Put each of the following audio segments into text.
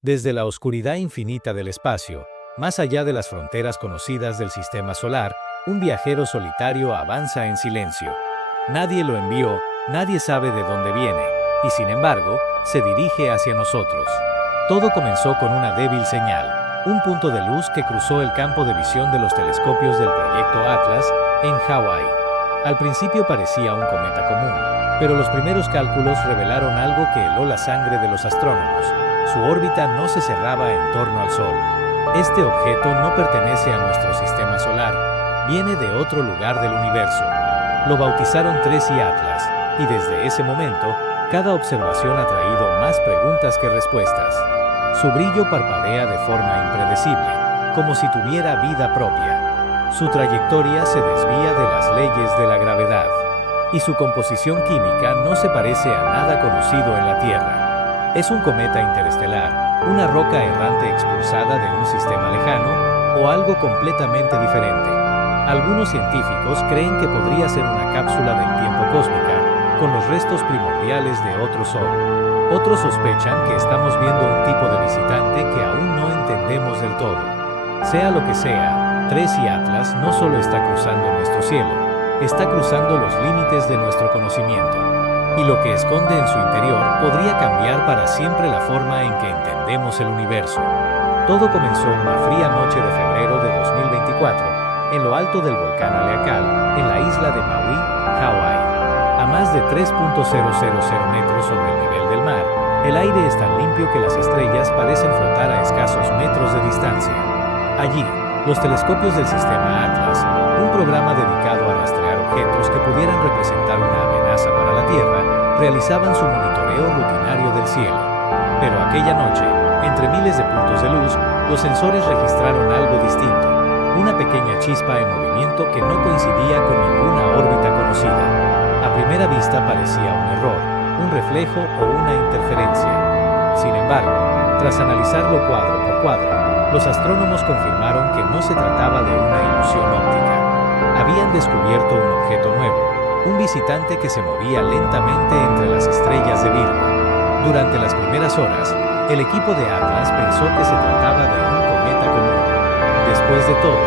Desde la oscuridad infinita del espacio, más allá de las fronteras conocidas del sistema solar, un viajero solitario avanza en silencio. Nadie lo envió, nadie sabe de dónde viene, y sin embargo, se dirige hacia nosotros. Todo comenzó con una débil señal, un punto de luz que cruzó el campo de visión de los telescopios del proyecto Atlas en Hawái. Al principio parecía un cometa común, pero los primeros cálculos revelaron algo que heló la sangre de los astrónomos. Su órbita no se cerraba en torno al Sol. Este objeto no pertenece a nuestro sistema solar, viene de otro lugar del universo. Lo bautizaron Tracy Atlas, y desde ese momento, cada observación ha traído más preguntas que respuestas. Su brillo parpadea de forma impredecible, como si tuviera vida propia. Su trayectoria se desvía de las leyes de la gravedad, y su composición química no se parece a nada conocido en la Tierra. ¿Es un cometa interestelar, una roca errante expulsada de un sistema lejano, o algo completamente diferente? Algunos científicos creen que podría ser una cápsula del tiempo cósmica, con los restos primordiales de otro sol. Otros sospechan que estamos viendo un tipo de visitante que aún no entendemos del todo. Sea lo que sea, Tracy Atlas no solo está cruzando nuestro cielo, está cruzando los límites de nuestro conocimiento. Y lo que esconde en su interior podría cambiar para siempre la forma en que entendemos el universo. Todo comenzó una fría noche de febrero de 2024, en lo alto del volcán Haleakala, en la isla de Maui, Hawái. A más de 3.000 metros sobre el nivel del mar, el aire es tan limpio que las estrellas parecen flotar a escasos metros de distancia. Allí, los telescopios del sistema Atlas, un programa dedicado a rastrear objetos que pudieran representar una amenaza para la Tierra, realizaban su monitoreo rutinario del cielo. Pero aquella noche, entre miles de puntos de luz, los sensores registraron algo distinto, una pequeña chispa en movimiento que no coincidía con ninguna órbita conocida. A primera vista parecía un error, un reflejo o una interferencia. Sin embargo, tras analizarlo cuadro por cuadro, los astrónomos confirmaron que no se trataba de una ilusión óptica. Habían descubierto un objeto nuevo, un visitante que se movía lentamente entre las estrellas de Virgo. Durante las primeras horas, el equipo de Atlas pensó que se trataba de un cometa común. Después de todo,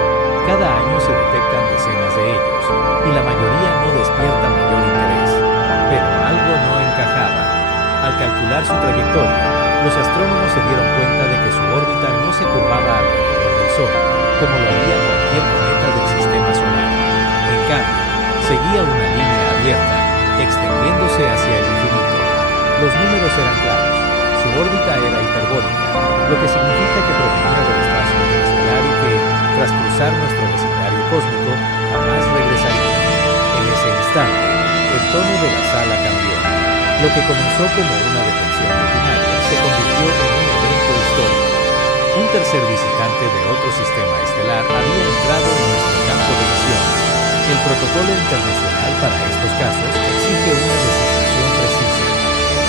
cada año se detectan decenas de ellos, y la mayoría no despierta mayor interés. Pero algo no encajaba. Al calcular su trayectoria, los astrónomos se dieron cuenta de que su órbita no se curvaba alrededor del Sol, como lo haría cualquier cometa del sistema solar. En cambio, seguía una línea abierta, extendiéndose hacia el infinito. Los números eran claros. Su órbita era hiperbólica, lo que significa que provenía del espacio interestelar y que, tras cruzar nuestro vecindario cósmico, jamás regresaría. En ese instante, el tono de la sala cambió. Lo que comenzó como una detección rutinaria se convirtió en un evento histórico. Un tercer visitante de otro sistema estelar había entrado en nuestro campo de visión. El protocolo internacional para estos casos exige una designación precisa.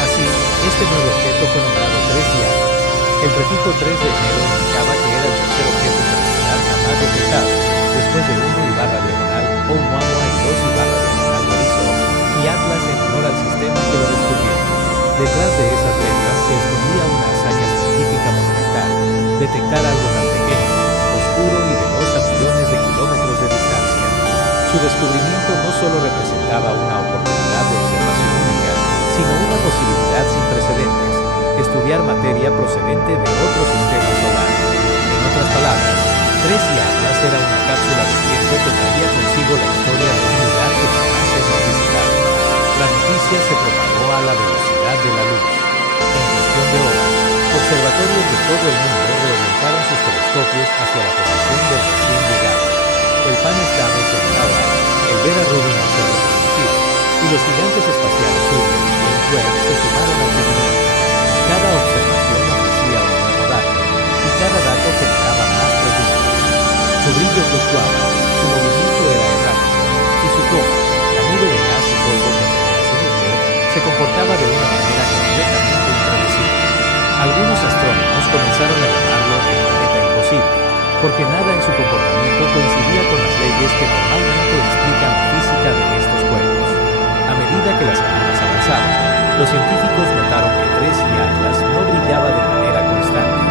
Así, este nuevo objeto fue nombrado Tracy Atlas. El prefijo 3 de enero indicaba que era el tercer objeto interestelar jamás detectado, después de 1/diagonal Oumuamua y 2/diagonal Horizon, y Atlas en honor al sistema que lo descubrió. Detrás de esas letras se escondía una hazaña científica monumental: detectar algo tan pequeño, oscuro y veloz a millones de kilómetros de distancia. Su descubrimiento no solo representaba una oportunidad de observación única, sino una posibilidad sin precedentes: estudiar materia procedente de otro sistema solar. En otras palabras, Tracy Atlas era una cápsula de tiempo que traía consigo la historia de un lugar que jamás hemos visitado. La noticia se propagó a la velocidad de la luz. En cuestión de horas, observatorios de todo el mundo reorientaron sus telescopios hacia la posición del recién llegado. El pan estaba en Hawái, el Vera Rubin Observatory en Chile, y los gigantes espaciales Hubble y James Webb se sumaron al movimiento. Cada observación ofrecía un nuevo dato, y cada dato generaba más preguntas. Su brillo fluctuaba, su movimiento era errático, y su coma, la nube de gas y polvo que rodea ese núcleo, se comportaba de una manera completamente impredecible. Algunos astrónomos comenzaron a llamarlo el cometa imposible, porque nada en su comportamiento coincidía con las leyes que normalmente explican la física de estos cuerpos. A medida que las semanas avanzaban, los científicos notaron que Tracy Atlas no brillaba de manera constante.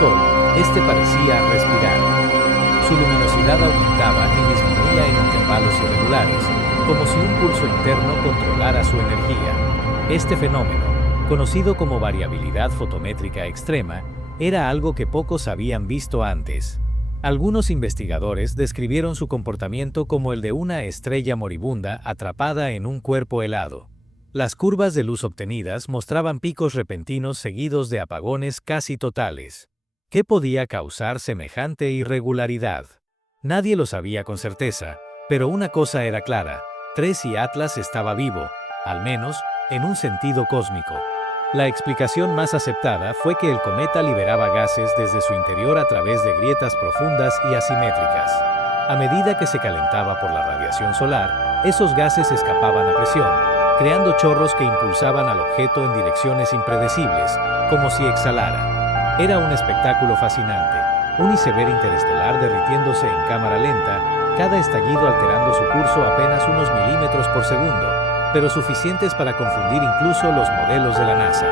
Sol, este parecía respirar. Su luminosidad aumentaba y disminuía en intervalos irregulares, como si un pulso interno controlara su energía. Este fenómeno, conocido como variabilidad fotométrica extrema, era algo que pocos habían visto antes. Algunos investigadores describieron su comportamiento como el de una estrella moribunda atrapada en un cuerpo helado. Las curvas de luz obtenidas mostraban picos repentinos seguidos de apagones casi totales. ¿Qué podía causar semejante irregularidad? Nadie lo sabía con certeza, pero una cosa era clara: Tracy Atlas estaba vivo, al menos en un sentido cósmico. La explicación más aceptada fue que el cometa liberaba gases desde su interior a través de grietas profundas y asimétricas. A medida que se calentaba por la radiación solar, esos gases escapaban a presión, creando chorros que impulsaban al objeto en direcciones impredecibles, como si exhalara. Era un espectáculo fascinante, un iceberg interestelar derritiéndose en cámara lenta, cada estallido alterando su curso apenas unos milímetros por segundo, pero suficientes para confundir incluso los modelos de la NASA.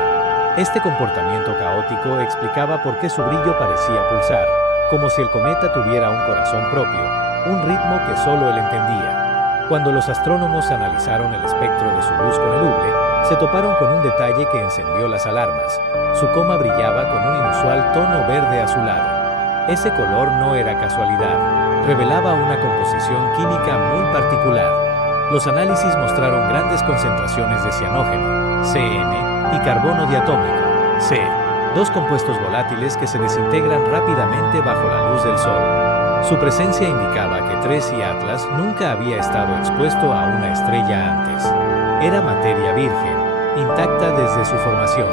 Este comportamiento caótico explicaba por qué su brillo parecía pulsar, como si el cometa tuviera un corazón propio, un ritmo que solo él entendía. Cuando los astrónomos analizaron el espectro de su luz con el Hubble, se toparon con un detalle que encendió las alarmas. Su coma brillaba con un inusual tono verde azulado. Ese color no era casualidad, revelaba una composición química muy particular. Los análisis mostraron grandes concentraciones de cianógeno, CN, y carbono diatómico, C, dos compuestos volátiles que se desintegran rápidamente bajo la luz del Sol. Su presencia indicaba que Tracy Atlas nunca había estado expuesto a una estrella antes. Era materia virgen, intacta desde su formación.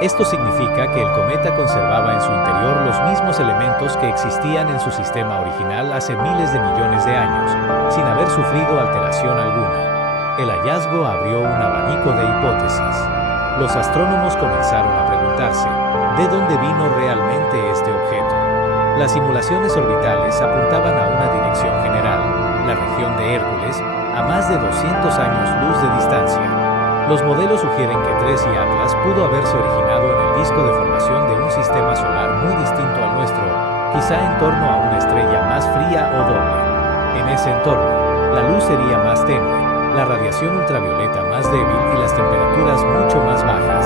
Esto significa que el cometa conservaba en su interior los mismos elementos que existían en su sistema original hace miles de millones de años, sin haber sufrido alteración alguna. El hallazgo abrió un abanico de hipótesis. Los astrónomos comenzaron a preguntarse, ¿de dónde vino realmente este objeto? Las simulaciones orbitales apuntaban a una dirección general, la región de Hércules, a más de 200 años luz de distancia. Los modelos sugieren que Tracy Atlas pudo haberse originado en el disco de formación de un sistema solar muy distinto al nuestro, quizá en torno a una estrella más fría o doble. En ese entorno, la luz sería más tenue, la radiación ultravioleta más débil y las temperaturas mucho más bajas.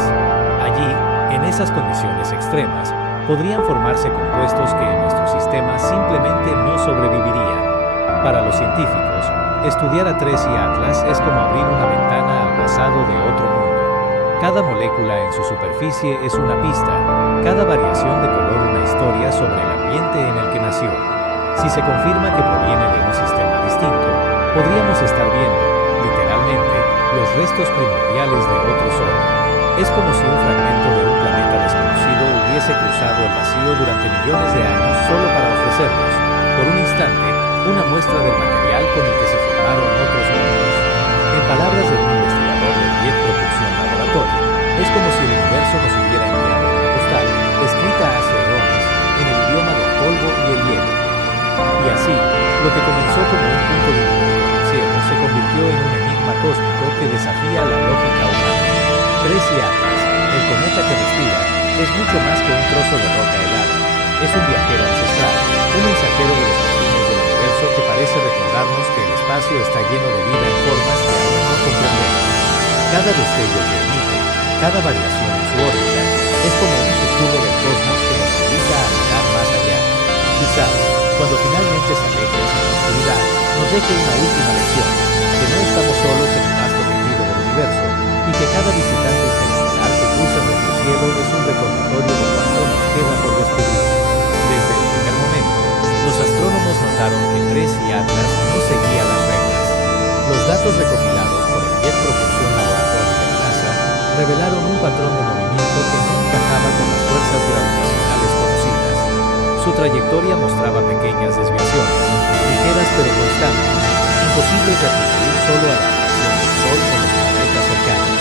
Allí, en esas condiciones extremas, podrían formarse compuestos que en nuestro sistema simplemente no sobrevivirían. Para los científicos, estudiar a Tracy Atlas es como abrir una ventana al pasado de otro mundo. Cada molécula en su superficie es una pista, cada variación de color una historia sobre el ambiente en el que nació. Si se confirma que proviene de un sistema distinto, podríamos estar viendo, literalmente, los restos primordiales de otro Sol. Es como si un fragmento de un planeta desconocido hubiese cruzado el vacío durante millones de años solo para ofrecernos, por un instante, una muestra del material con el que se formaron otros mundos. En palabras de un investigador del Jet Propulsion Laboratory, es como si el universo nos hubiera enviado una postal, escrita hace eones, en el idioma del polvo y el hielo. Y así, lo que comenzó como un punto diminuto en el cielo se convirtió en un enigma cósmico que desafía la lógica humana. Tracy Atlas, el cometa que respira, es mucho más que un trozo de roca helada. Es un viajero ancestral, un mensajero de los confines del universo que parece recordarnos que el espacio está lleno de vida en formas que aún no comprendemos. Cada destello que emite, cada variación en su órbita, es como un susurro del cosmos que nos invita a mirar más allá. Quizás, cuando finalmente se aleje hacia la oscuridad, nos deje una última lección, que no estamos solos en el vasto tejido del universo, y que cada visitante interestelar que cruza nuestro cielo es un recordatorio de cuánto nos queda por descubrir. Desde el primer momento, los astrónomos notaron que Tracy Atlas no seguía las reglas. Los datos recopilados por el Jet Propulsion Laboratory de la NASA revelaron un patrón de movimiento que no encajaba con las fuerzas gravitacionales conocidas. Su trayectoria mostraba pequeñas desviaciones, ligeras pero constantes, imposibles de atribuir solo a la atracción del Sol o los planetas cercanos.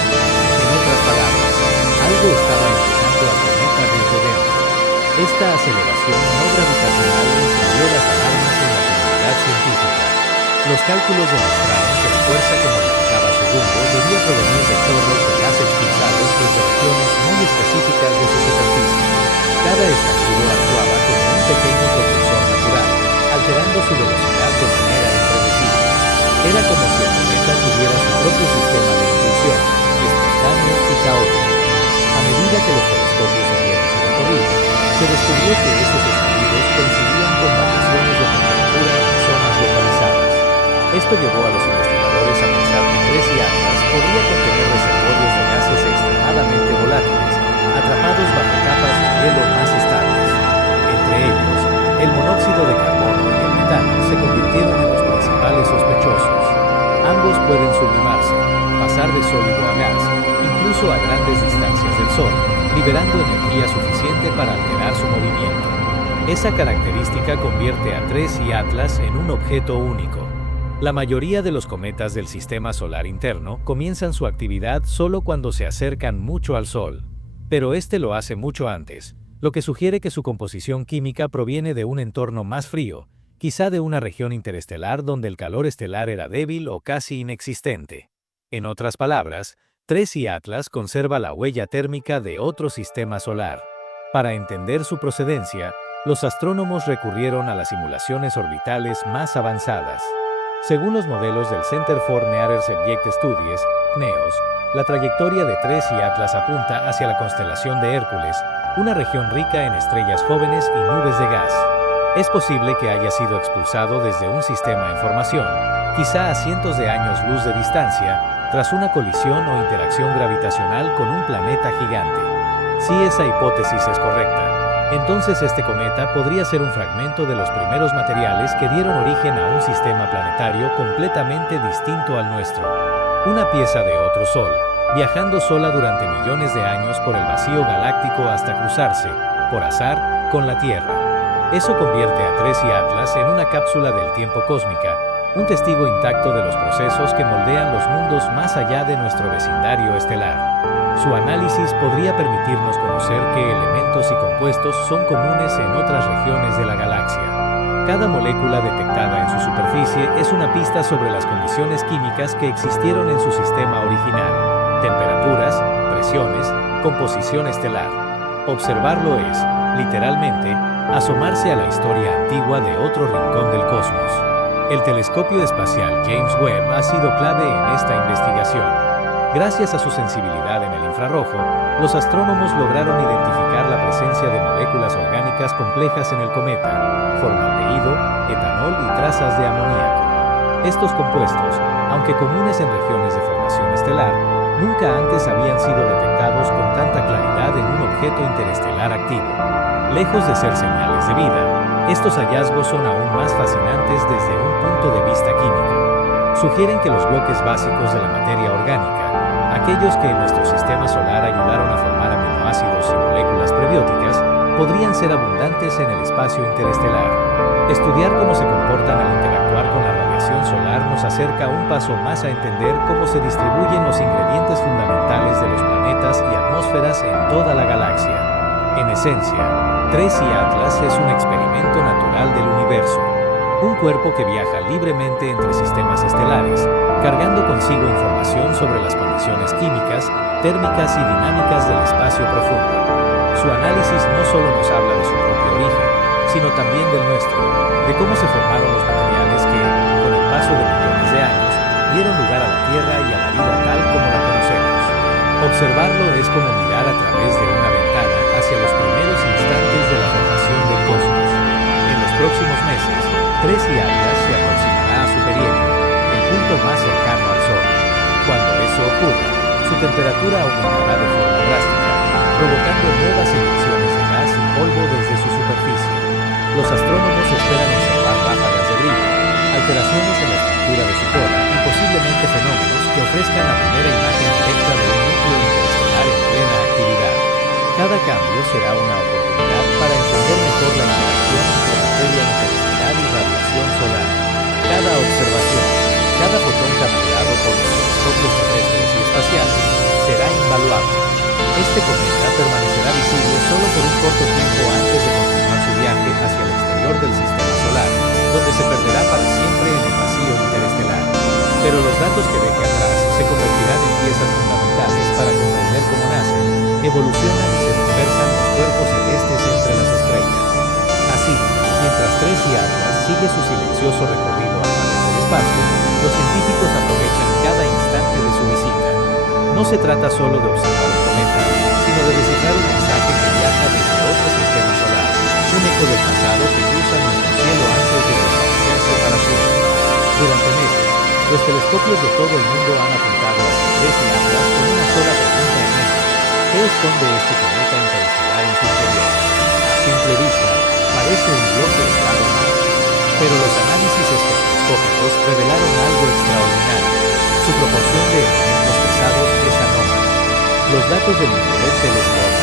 En otras palabras, algo estaba empujando al cometa desde dentro. Esta aceleración no gravitacional encendió las alarmas en la comunidad científica. Los cálculos demostraron que la fuerza que modificaba su rumbo debía provenir de chorros de gas expulsados desde regiones muy específicas de su superficie. Cada estallido descubrió que esos estallidos coincidían con variaciones de temperatura en zonas localizadas. Esto llevó a los investigadores a pensar que Tres y Atlas podría contener reservorios de gases extremadamente volátiles, atrapados bajo capas de hielo más estables. Entre ellos, el monóxido de carbono y el metano se convirtieron en los principales sospechosos. Ambos pueden sublimarse, pasar de sólido a gas, incluso a grandes distancias del Sol, liberando energía suficiente para alterar su movimiento. Esa característica convierte a Tres y Atlas en un objeto único. La mayoría de los cometas del sistema solar interno comienzan su actividad solo cuando se acercan mucho al Sol. Pero este lo hace mucho antes, lo que sugiere que su composición química proviene de un entorno más frío, quizá de una región interestelar donde el calor estelar era débil o casi inexistente. En otras palabras, Tres y Atlas conserva la huella térmica de otro sistema solar. Para entender su procedencia, los astrónomos recurrieron a las simulaciones orbitales más avanzadas. Según los modelos del Center for Near Object Studies, CNEOS, la trayectoria de Tres y Atlas apunta hacia la constelación de Hércules, una región rica en estrellas jóvenes y nubes de gas. Es posible que haya sido expulsado desde un sistema en formación, quizá a cientos de años luz de distancia, tras una colisión o interacción gravitacional con un planeta gigante. Si esa hipótesis es correcta, entonces este cometa podría ser un fragmento de los primeros materiales que dieron origen a un sistema planetario completamente distinto al nuestro. Una pieza de otro sol, viajando sola durante millones de años por el vacío galáctico hasta cruzarse, por azar, con la Tierra. Eso convierte a Tres y Atlas en una cápsula del tiempo cósmica, un testigo intacto de los procesos que moldean los mundos más allá de nuestro vecindario estelar. Su análisis podría permitirnos conocer qué elementos y compuestos son comunes en otras regiones de la galaxia. Cada molécula detectada en su superficie es una pista sobre las condiciones químicas que existieron en su sistema original: temperaturas, presiones, composición estelar. Observarlo es, literalmente, asomarse a la historia antigua de otro rincón del cosmos. El telescopio espacial James Webb ha sido clave en esta investigación. Gracias a su sensibilidad en el infrarrojo, los astrónomos lograron identificar la presencia de moléculas orgánicas complejas en el cometa: formaldehído, etanol y trazas de amoníaco. Estos compuestos, aunque comunes en regiones de formación estelar, nunca antes habían sido detectados con tanta claridad en un objeto interestelar activo. Lejos de ser señales de vida, estos hallazgos son aún más fascinantes desde un punto de vista químico. Sugieren que los bloques básicos de la materia orgánica, aquellos que en nuestro sistema solar ayudaron a formar aminoácidos y moléculas prebióticas, podrían ser abundantes en el espacio interestelar. Estudiar cómo se comportan al interactuar con la radiación solar nos acerca un paso más a entender cómo se distribuyen los ingredientes fundamentales de los planetas y atmósferas en toda la galaxia. En esencia, Tres y Atlas es un experimento natural del universo. Un cuerpo que viaja libremente entre sistemas estelares, cargando consigo información sobre las condiciones químicas, térmicas y dinámicas del espacio profundo. Su análisis no solo nos habla de su propio origen, sino también del nuestro, de cómo se formaron los materiales que, con el paso de millones de años, dieron lugar a la Tierra y a la vida tal como la conocemos. Observarlo es como mirar a través de una ventana hacia los primeros instantes de la formación del cosmos. En los próximos meses, Tres y Atlas se aproximará a su perihelio, el punto más cercano al Sol. Cuando eso ocurra, su temperatura aumentará de forma drástica, provocando nuevas emisiones de gas y polvo desde su superficie. Los astrónomos esperan observar ráfagas de brillo, alteraciones en la estructura de su cola y posiblemente fenómenos que ofrezcan la primera imagen directa de un núcleo interestelar en plena actividad. Cada cambio será una oportunidad para entender mejor la interacción entre materia interestelar y radiación solar. Cada observación, cada fotón capturado por los telescopios terrestres y espaciales, será invaluable. Este cometa permanecerá visible solo por un corto tiempo antes de continuar su viaje hacia el exterior del sistema solar, donde se perderá para siempre en el vacío interestelar. Pero los datos que deje atrás se convertirán en piezas fundamentales para comprender cómo nacen, evolucionan y se dispersan los cuerpos celestes entre las estrellas. Así, mientras Tres y Atlas sigue su silencioso recorrido a través del espacio, los científicos aprovechan cada instante de su visita. No se trata solo de observar un cometa, sino de descifrar un mensaje que viaja desde otro sistema solar. un eco del pasado que cruza nuestro cielo antes de desaparecerse para siempre. Durante meses, los telescopios de todo el mundo han apuntado hacia Tres y Atlas con una sola pregunta en mente: ¿qué esconde este cometa interestelar en su interior? A simple vista, parece un bloque helado más, pero los análisis espectroscópicos revelaron algo extraordinario. Su proporción de elementos pesados es anómala. Los datos del Infrared Telescope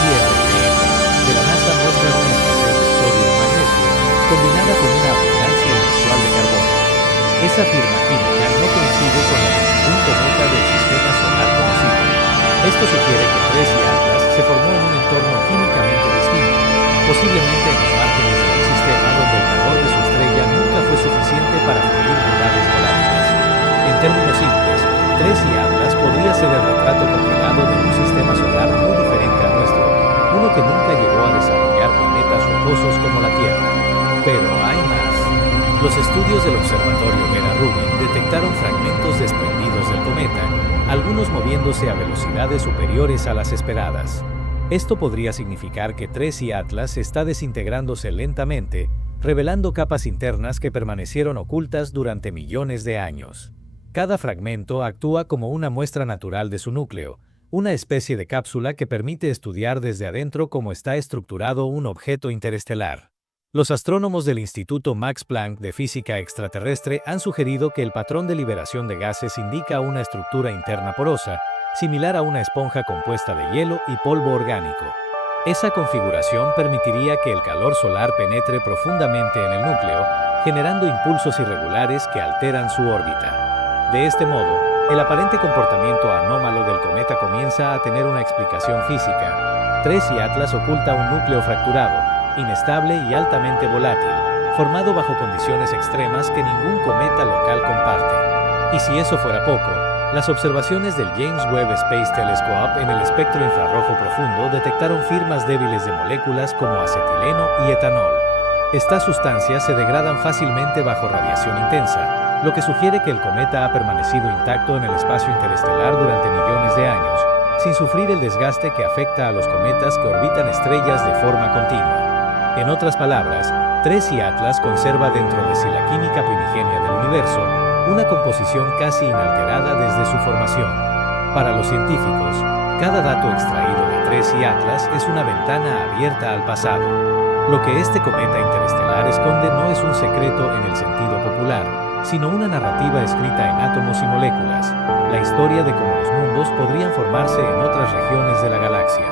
IRTM de la NASA muestran una escasez de sodio y magnesio, combinada con una abundancia inusual de carbono. Esa firma química no coincide con la de ningún cometa del sistema solar conocido. Esto sugiere que Tres y Atlas se formó en un entorno químicamente distinto, posiblemente en los márgenes de un sistema donde el calor de su estrella nunca fue suficiente para fundir metales volátiles. En términos simples, Tres y Atlas podría ser el retrato congelado de un sistema solar muy diferente al nuestro, uno que nunca llegó a desarrollar planetas rocosos como la Tierra. Pero hay más. Los estudios del observatorio Vera Rubin detectaron fragmentos desprendidos del cometa, algunos moviéndose a velocidades superiores a las esperadas. Esto podría significar que Tres y Atlas está desintegrándose lentamente, revelando capas internas que permanecieron ocultas durante millones de años. Cada fragmento actúa como una muestra natural de su núcleo, una especie de cápsula que permite estudiar desde adentro cómo está estructurado un objeto interestelar. Los astrónomos del Instituto Max Planck de Física Extraterrestre han sugerido que el patrón de liberación de gases indica una estructura interna porosa, similar a una esponja compuesta de hielo y polvo orgánico. Esa configuración permitiría que el calor solar penetre profundamente en el núcleo, generando impulsos irregulares que alteran su órbita. De este modo, el aparente comportamiento anómalo del cometa comienza a tener una explicación física. Tres y Atlas oculta un núcleo fracturado, inestable y altamente volátil, formado bajo condiciones extremas que ningún cometa local comparte. Y si eso fuera poco, las observaciones del James Webb Space Telescope en el espectro infrarrojo profundo detectaron firmas débiles de moléculas como acetileno y etanol. Estas sustancias se degradan fácilmente bajo radiación intensa, lo que sugiere que el cometa ha permanecido intacto en el espacio interestelar durante millones de años, sin sufrir el desgaste que afecta a los cometas que orbitan estrellas de forma continua. En otras palabras, Tres y Atlas conserva dentro de sí la química primigenia del universo, una composición casi inalterada desde su formación. Para los científicos, cada dato extraído de Tres y Atlas es una ventana abierta al pasado. Lo que este cometa interestelar esconde no es un secreto en el sentido popular, sino una narrativa escrita en átomos y moléculas, la historia de cómo los mundos podrían formarse en otras regiones de la galaxia.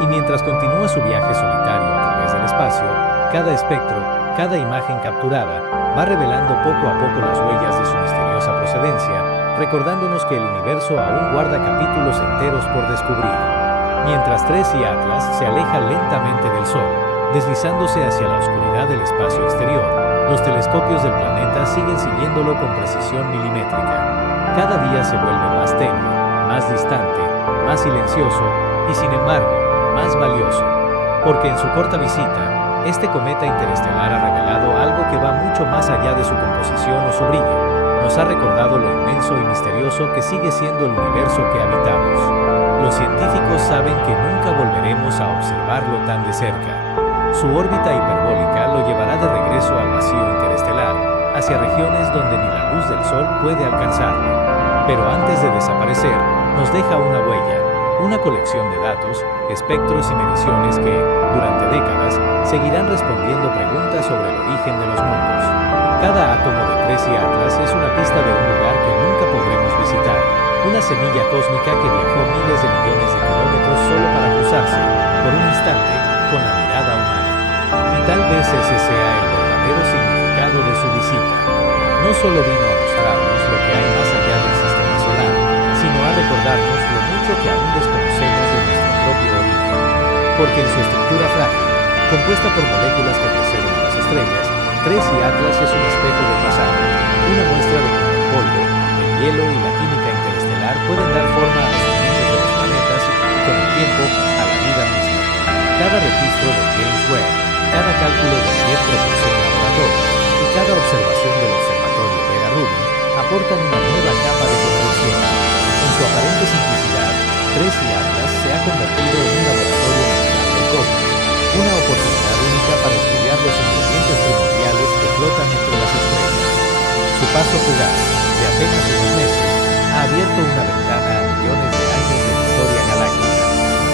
Y mientras continúa su viaje solitario a través del espacio, cada espectro, cada imagen capturada, va revelando poco a poco las huellas de su misteriosa procedencia, recordándonos que el universo aún guarda capítulos enteros por descubrir. Mientras Tres y Atlas se aleja lentamente del Sol, deslizándose hacia la oscuridad del espacio exterior, los telescopios del planeta siguen siguiéndolo con precisión milimétrica. Cada día se vuelve más tenue, más distante, más silencioso y, sin embargo, más valioso. Porque en su corta visita, este cometa interestelar ha revelado algo que va mucho más allá de su composición o su brillo. Nos ha recordado lo inmenso y misterioso que sigue siendo el universo que habitamos. Los científicos saben que nunca volveremos a observarlo tan de cerca. Su órbita hiperbólica lo llevará de regreso al vacío interestelar, hacia regiones donde ni la luz del Sol puede alcanzarlo. Pero antes de desaparecer, nos deja una huella, una colección de datos, espectros y mediciones que, durante décadas, seguirán respondiendo preguntas sobre el origen de los mundos. Cada átomo de Tres y Atlas es una pista de un lugar que nunca podremos visitar, una semilla cósmica que viajó miles de millones de kilómetros solo para cruzarse, por un instante, con la mirada humana. Y tal vez ese sea el verdadero significado de su visita. No solo vino a mostrarnos lo que hay más allá del sistema solar, sino a recordarnos lo mucho que aún desconocemos de nuestro propio origen. Porque en su estructura frágil, compuesta por moléculas que proceden de las estrellas, Tres y Atlas es un espejo del pasado, una muestra de cómo el polvo, el hielo y la química interestelar pueden dar forma a los cimientos de los planetas y, con el tiempo, a la vida misma. Cada registro de James Webb, cada cálculo de 10 proporción laboratorio y cada observación del observatorio Vera Rubin aportan una nueva capa de comprensión. En su aparente simplicidad, Tres y Atlas se ha convertido en un laboratorio natural del cosmos, una oportunidad única paso fugaz, de apenas unos meses, ha abierto una ventana a millones de años de historia galáctica.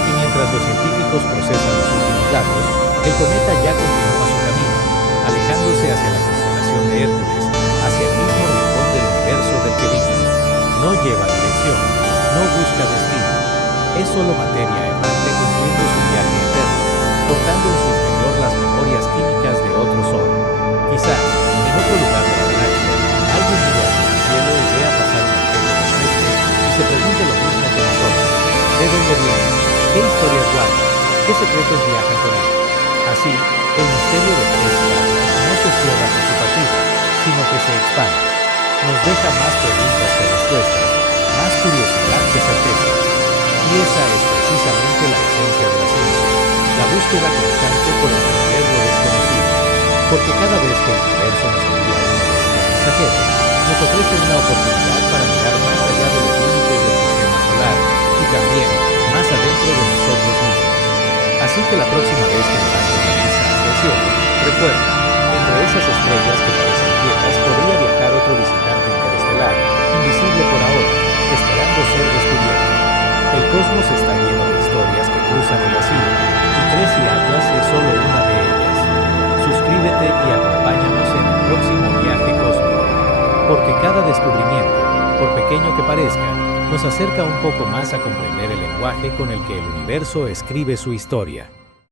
Y mientras los científicos procesan los últimos datos, el cometa ya continúa su camino, alejándose hacia la constelación de Hércules, hacia el mismo rincón del universo del que vino. No lleva dirección, no busca destino. Es solo materia errante cumpliendo su viaje eterno, portando en su interior las memorias químicas de otro sol. Quizás, en otro lugar de la galaxia, alguien mire hacia el cielo y vea pasar un objeto como este y se pregunte lo mismo que nosotros. ¿De dónde viene? ¿Qué historias guarda? ¿Qué secretos viajan con él? Así, el misterio de Tres y Atlas no se cierra con su partida, sino que se expande. Nos deja más preguntas que respuestas, más curiosidad que certezas. Y esa es precisamente la esencia de la ciencia, la búsqueda constante por entender lo desconocido. Porque cada vez que el universo nos envía uno de estos mensajeros, nos ofrece una oportunidad para mirar más allá de los límites del sistema solar y también más adentro de nosotros mismos. Así que la próxima vez que levantes la vista hacia el cielo, recuerda, entre esas estrellas que parecen quietas podría viajar otro visitante interestelar, invisible por ahora, esperando ser descubierto. El cosmos está lleno de historias que cruzan el vacío, y Tres y Atlas es solo una de ellas. Suscríbete y acompáñanos en el próximo viaje cósmico, porque cada descubrimiento, por pequeño que parezca, nos acerca un poco más a comprender el lenguaje con el que el universo escribe su historia.